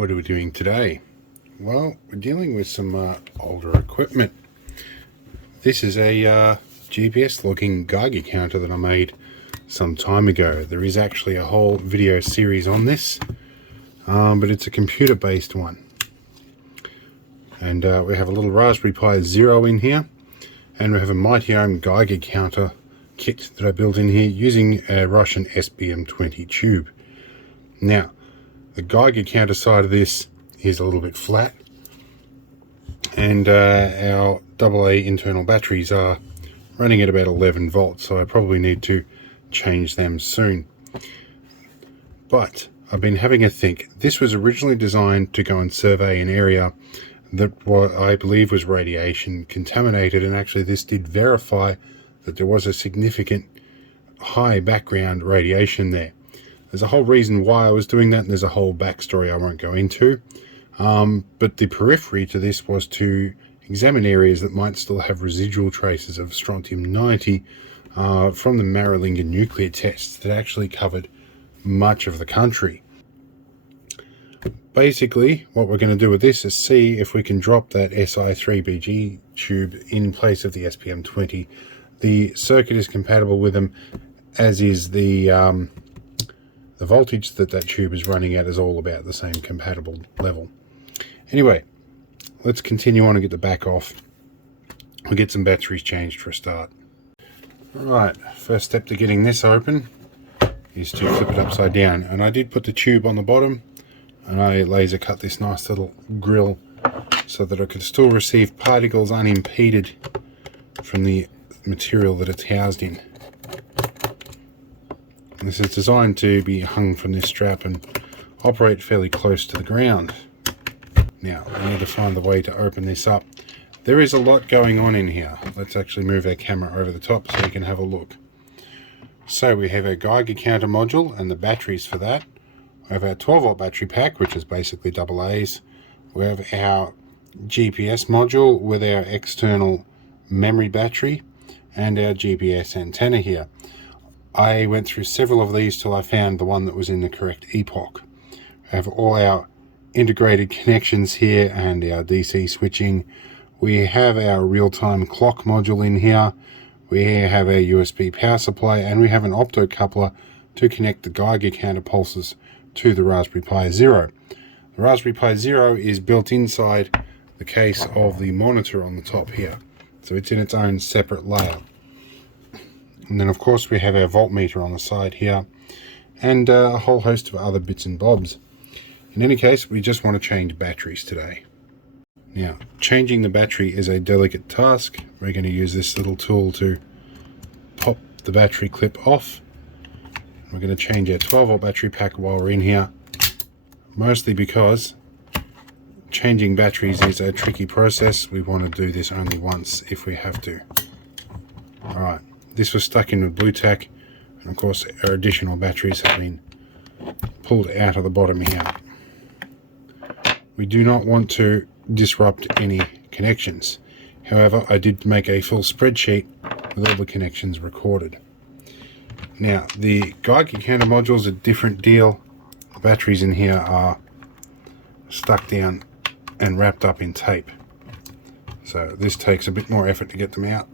What are we doing today? Well, we're dealing with some older equipment. This is a GPS logging Geiger counter that I made some time ago. There is actually a whole video series on this, but it's a computer-based one. And we have a little Raspberry Pi Zero in here, and we have a Mighty Ohm Geiger counter kit that I built in here using a Russian ABM-20 tube. Now, the Geiger counter side of this is a little bit flat, and our AA internal batteries are running at about 11 volts, so I probably need to change them soon. But I've been having a think. This was originally designed to go and survey an area that I believe was radiation contaminated, and actually this did verify that there was a significant high background radiation there. There's a whole reason why I was doing that, and there's a whole backstory I won't go into. But the periphery to this was to examine areas that might still have residual traces of strontium-90 from the Maralingga nuclear tests that actually covered much of the country. Basically, what we're going to do with this is see if we can drop that SI-3BG tube in place of the ABM-20. The circuit is compatible with them, as is the voltage that tube is running at is all about the same compatible level. Anyway, let's continue on and get the back off. We'll get some batteries changed for a start. Alright, first step to getting this open is to flip it upside down. And I did put the tube on the bottom, and I laser cut this nice little grill so that I could still receive particles unimpeded from the material that it's housed in. And this is designed to be hung from this strap and operate fairly close to the ground. Now, I need to find the way to open this up. There is a lot going on in here. Let's actually move our camera over the top so we can have a look. So we have our Geiger counter module and the batteries for that. We have our 12 volt battery pack, which is basically AA's. We have our GPS module with our external memory battery and our GPS antenna here. I went through several of these till I found the one that was in the correct epoch. We have all our integrated connections here and our DC switching. We have our real-time clock module in here. We have our USB power supply, and we have an optocoupler to connect the Geiger counter pulses to the Raspberry Pi Zero. The Raspberry Pi Zero is built inside the case of the monitor on the top here, so it's in its own separate layer. And then of course we have our voltmeter on the side here, and a whole host of other bits and bobs. In any case, we just want to change batteries today. Now, changing the battery is a delicate task. We're going to use this little tool to pop the battery clip off. We're going to change our 12 volt battery pack while we're in here, mostly because changing batteries is a tricky process. We want to do this only once if we have to. Alright, this was stuck in with blue tack, and of course our additional batteries have been pulled out of the bottom here. We do not want to disrupt any connections. However, I did make a full spreadsheet with all the connections recorded. Now, the Geiger counter module is a different deal. The batteries in here are stuck down and wrapped up in tape. So this takes a bit more effort to get them out.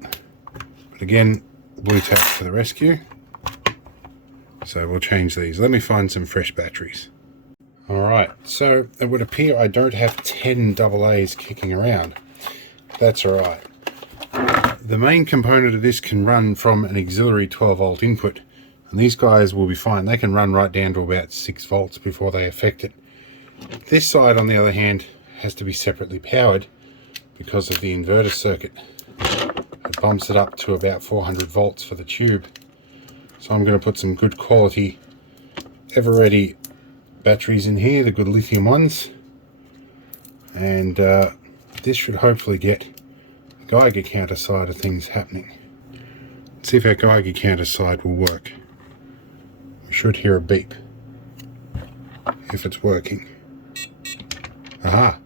But again, blue tack to the rescue. So we'll change these. Let me find some fresh batteries. Alright, so it would appear I don't have 10 AA's kicking around. That's alright. The main component of this can run from an auxiliary 12 volt input, and these guys will be fine. They can run right down to about 6 volts before they affect it. This side, on the other hand, has to be separately powered because of the inverter circuit. It bumps it up to about 400 volts for the tube. So I'm going to put some good quality ever-ready batteries in here, the good lithium ones, and this should hopefully get the Geiger counter side of things happening. Let's see if our Geiger counter side will work. We should hear a beep if it's working. Aha,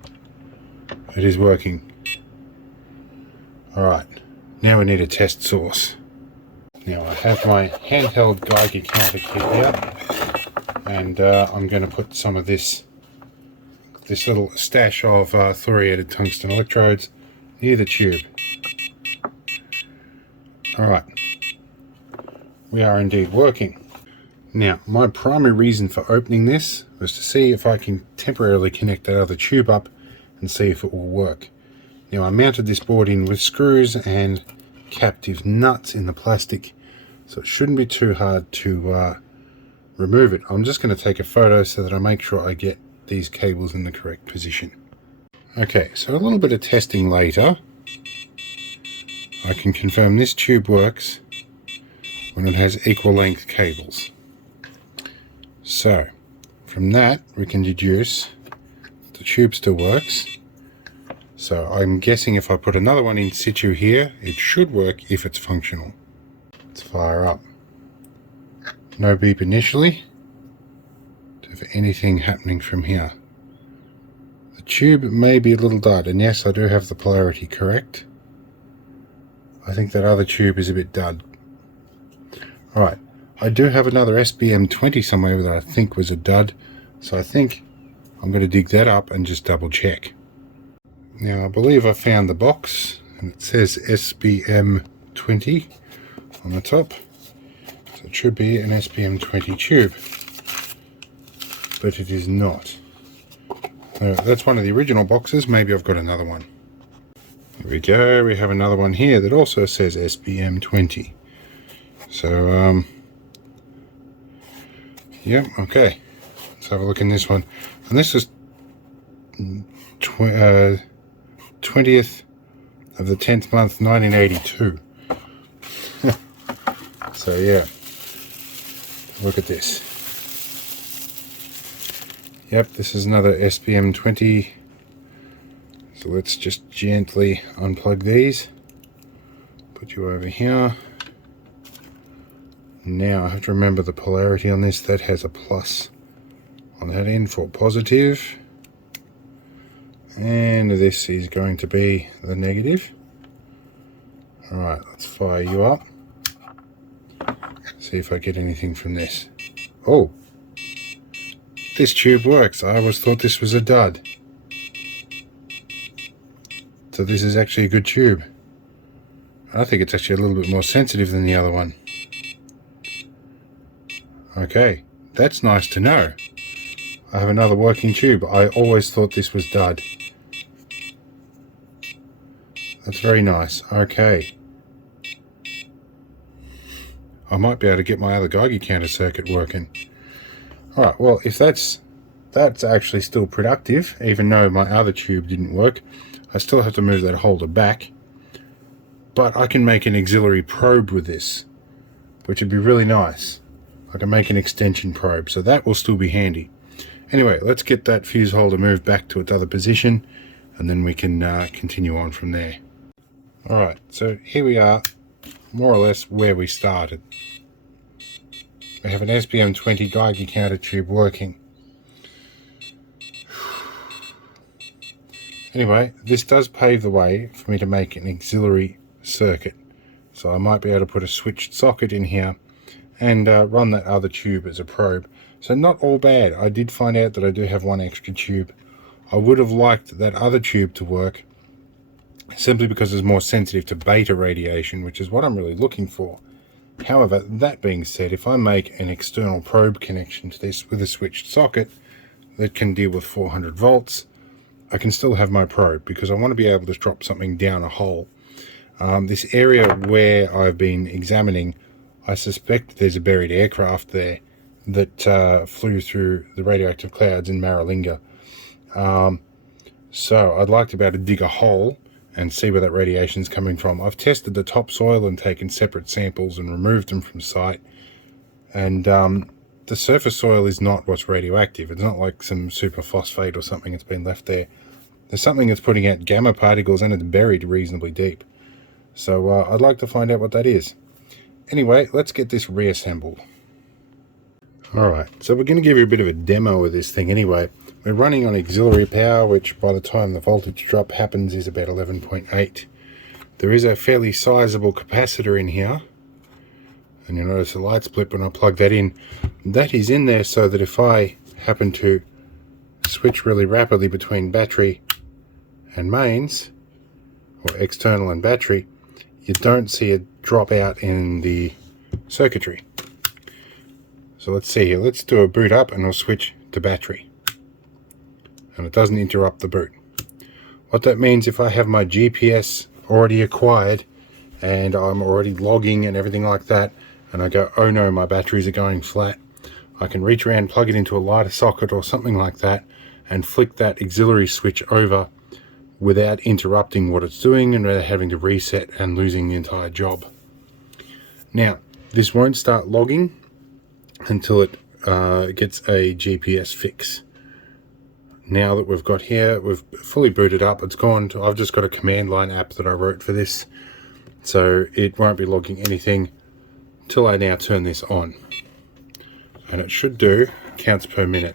it is working. Alright, now we need a test source. Now I have my handheld Geiger counter kit here, and I'm going to put some of this this little stash of thoriated tungsten electrodes near the tube. Alright, we are indeed working. Now, my primary reason for opening this was to see if I can temporarily connect that other tube up and see if it will work. Now, I mounted this board in with screws and captive nuts in the plastic, so it shouldn't be too hard to remove it. I'm just going to take a photo so that I make sure I get these cables in the correct position. Okay, so a little bit of testing later, I can confirm this tube works when it has equal length cables. So, from that we can deduce the tube still works. So I'm guessing if I put another one in situ here, it should work if it's functional. Let's fire up. No beep initially. For anything happening from here. The tube may be a little dud, and yes, I do have the polarity correct. I think that other tube is a bit dud. Alright, I do have another ABM-20 somewhere that I think was a dud, so I think I'm going to dig that up and just double check. Now I believe I found the box, and it says ABM-20 on the top, so it should be an ABM-20 tube, but it is not. That's one of the original boxes. Maybe I've got another one. There we go, we have another one here that also says ABM-20. So yeah, okay, let's have a look in this one. And this is 20th of the 10th month 1982. So yeah, look at this. Yep, this is another ABM-20. So let's just gently unplug these. Put you over here. Now I have to remember the polarity on this. That has a plus on that end for positive. And this is going to be the negative. Alright, let's fire you up. See if I get anything from this. Oh! This tube works. I always thought this was a dud. So this is actually a good tube. I think it's actually a little bit more sensitive than the other one. Okay, that's nice to know. I have another working tube. I always thought this was dud. That's very nice. Okay. I might be able to get my other Geiger counter circuit working. Alright, well, if that's actually still productive, even though my other tube didn't work, I still have to move that holder back. But I can make an auxiliary probe with this, which would be really nice. I can make an extension probe, so that will still be handy. Anyway, let's get that fuse holder moved back to its other position, and then we can continue on from there. Alright, so here we are, more or less where we started. We have an ABM-20 Geiger counter tube working. Anyway, this does pave the way for me to make an auxiliary circuit. So I might be able to put a switched socket in here and run that other tube as a probe. So not all bad. I did find out that I do have one extra tube. I would have liked that other tube to work simply because it's more sensitive to beta radiation, which is what I'm really looking for. However, that being said, if I make an external probe connection to this with a switched socket that can deal with 400 volts, I can still have my probe because I want to be able to drop something down a hole. This area where I've been examining, I suspect there's a buried aircraft there that flew through the radioactive clouds in Maralinga. So I'd like to be able to dig a hole and see where that radiation's coming from. I've tested the topsoil and taken separate samples and removed them from site, and the surface soil is not what's radioactive. It's not like some superphosphate or something that's been left there. There's something that's putting out gamma particles and it's buried reasonably deep. So I'd like to find out what that is. Anyway, let's get this reassembled. Alright, so we're going to give you a bit of a demo of this thing anyway. We're running on auxiliary power, which by the time the voltage drop happens is about 11.8. There is a fairly sizable capacitor in here, and you'll notice a light split when I plug that in. That is in there so that if I happen to switch really rapidly between battery and mains, or external and battery, you don't see a drop out in the circuitry. So let's see here, let's do a boot up and we'll switch to battery. And it doesn't interrupt the boot. What that means, if I have my GPS already acquired and I'm already logging and everything like that, and I go, oh no, my batteries are going flat, I can reach around, plug it into a lighter socket or something like that, and flick that auxiliary switch over without interrupting what it's doing and without having to reset and losing the entire job. Now, this won't start logging until it gets a GPS fix. Now that we've got here, we've fully booted up, it's gone to, I've just got a command line app that I wrote for this, so it won't be logging anything till I now turn this on. And it should do counts per minute.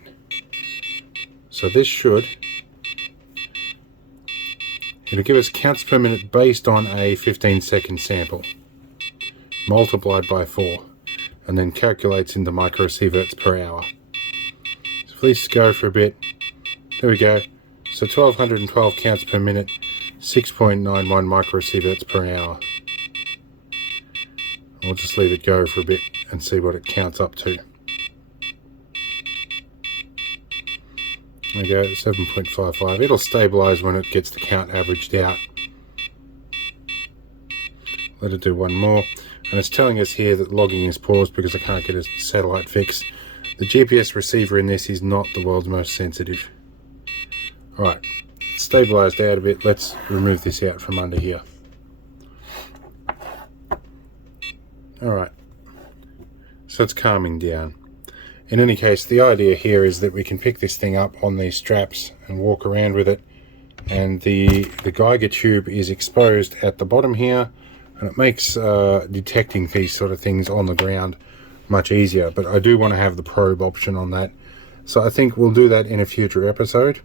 So this should, it'll give us counts per minute based on a 15-second sample, multiplied by 4, and then calculates into microsieverts per hour. So if these go for a bit, there we go. So 1212 counts per minute, 6.91 microsieverts per hour. We'll just leave it go for a bit and see what it counts up to. There we go, 7.55. It'll stabilize when it gets the count averaged out. Let it do one more. And it's telling us here that logging is paused because I can't get a satellite fix. The GPS receiver in this is not the world's most sensitive. Alright, stabilized out a bit. Let's remove this out from under here. Alright, so it's calming down. In any case, the idea here is that we can pick this thing up on these straps and walk around with it, and the Geiger tube is exposed at the bottom here, and it makes detecting these sort of things on the ground much easier. But I do want to have the probe option on that, so I think we'll do that in a future episode.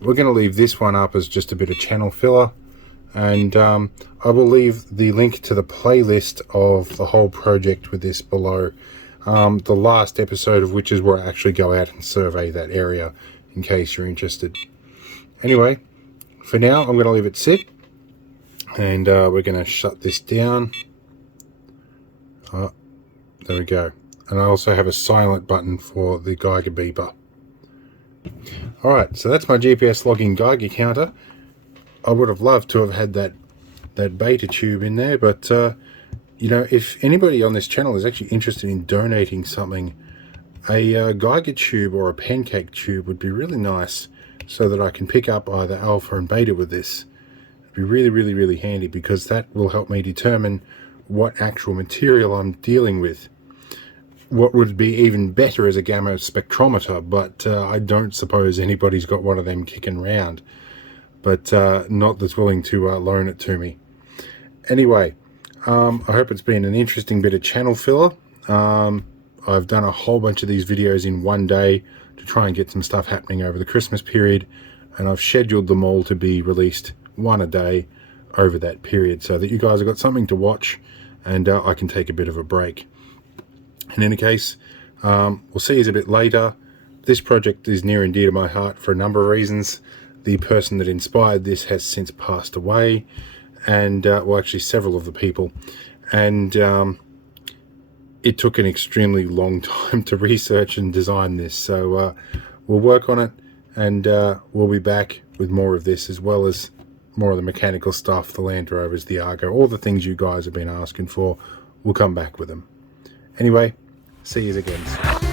We're going to leave this one up as just a bit of channel filler, and I will leave the link to the playlist of the whole project with this below. The last episode of which is where I actually go out and survey that area, in case you're interested. Anyway, for now I'm going to leave it sit, and we're going to shut this down. There we go. And I also have a silent button for the Geiger beeper. Alright, so that's my GPS logging Geiger counter. I would have loved to have had that beta tube in there, but you know, if anybody on this channel is actually interested in donating something, a Geiger tube or a pancake tube would be really nice, so that I can pick up either alpha and beta with this. It'd be really handy, because that will help me determine what actual material I'm dealing with. What would be even better is a gamma spectrometer, but I don't suppose anybody's got one of them kicking around, but not that's willing to loan it to me. Anyway, I hope it's been an interesting bit of channel filler. I've done a whole bunch of these videos in one day to try and get some stuff happening over the Christmas period, and I've scheduled them all to be released one a day over that period, so that you guys have got something to watch, and I can take a bit of a break. In any case, we'll see you a bit later. This project is near and dear to my heart for a number of reasons. The person that inspired this has since passed away, and well, actually several of the people, and it took an extremely long time to research and design this, so we'll work on it, and we'll be back with more of this, as well as more of the mechanical stuff, the Land Rovers, the Argo, all the things you guys have been asking for. We'll come back with them. Anyway, see you again.